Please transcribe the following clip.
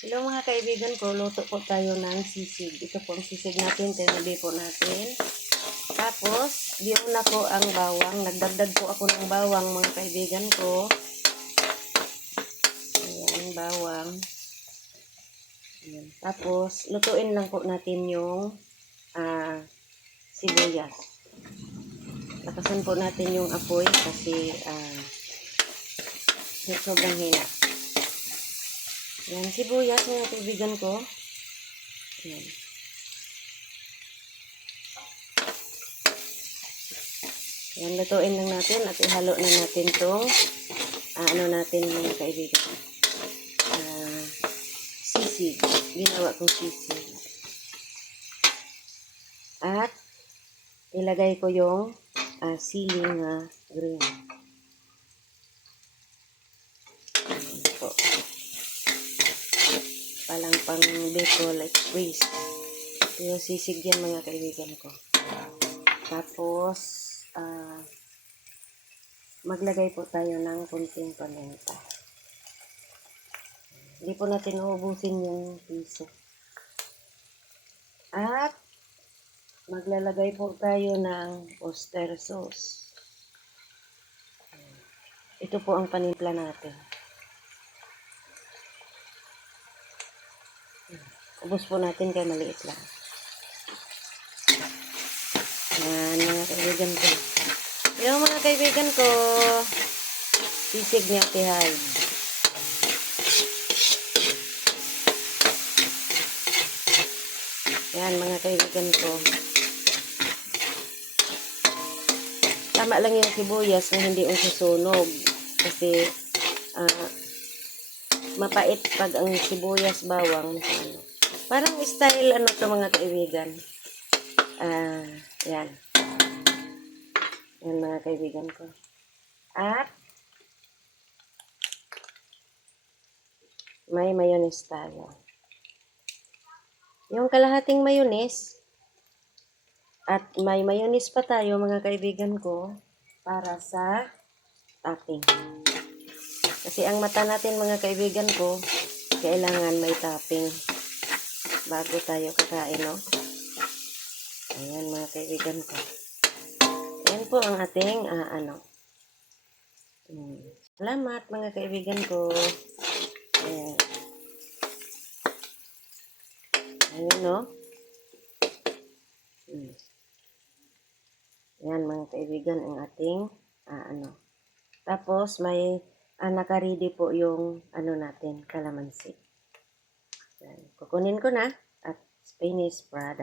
Hello mga kaibigan ko, luto po tayo ng sisig. Ito po ang sisig natin, tinabi po natin. Tapos, diuna ko ang bawang. Nagdagdag po ako ng bawang mga kaibigan ko. Ayan, bawang. Ayan. Tapos, lutuin lang po natin yung sibuyas. Lakasan po natin yung apoy kasi sobrang hina. Ayan, sibuyas mga kaibigan ko. Ayan. Ayan, lutuin lang natin at ihalo na natin itong ano natin mga kaibigan. Sisig. Ginawa kong sisig. At ilagay ko yung siling green. Ayan po. Palang pang Bicol Express. Ito yung sisig yan mga kaibigan ko. Tapos, maglagay po tayo ng kunting paminta. Hindi po natin uubusin yung piso. At, maglalagay po tayo ng oyster sauce. Ito po ang panimpla natin. Ubus po natin kaya maliit lang. Yan mga kaibigan ko. Yung mga kaibigan ko, sisig ni Ate Hyde. Yan mga kaibigan ko. Tama lang yung sibuyas na hindi susunog. Kasi mapait pag ang sibuyas bawang. Parang style ano to mga kaibigan. Yan. Yan mga kaibigan ko. At may mayonnaise tayo. Yung kalahating mayonnaise at may mayonnaise pa tayo mga kaibigan ko para sa topping. Kasi ang mata natin mga kaibigan ko kailangan may topping bago tayo kakain, no? Ayan mga kaibigan ko. Ayan po ang ating Salamat mga kaibigan ko. Ayan. Ayan, no? Ayan mga kaibigan ang ating Tapos may naka-ready po yung natin, kalamansi. Ayan. Kukunin ko na at Spanish Prada.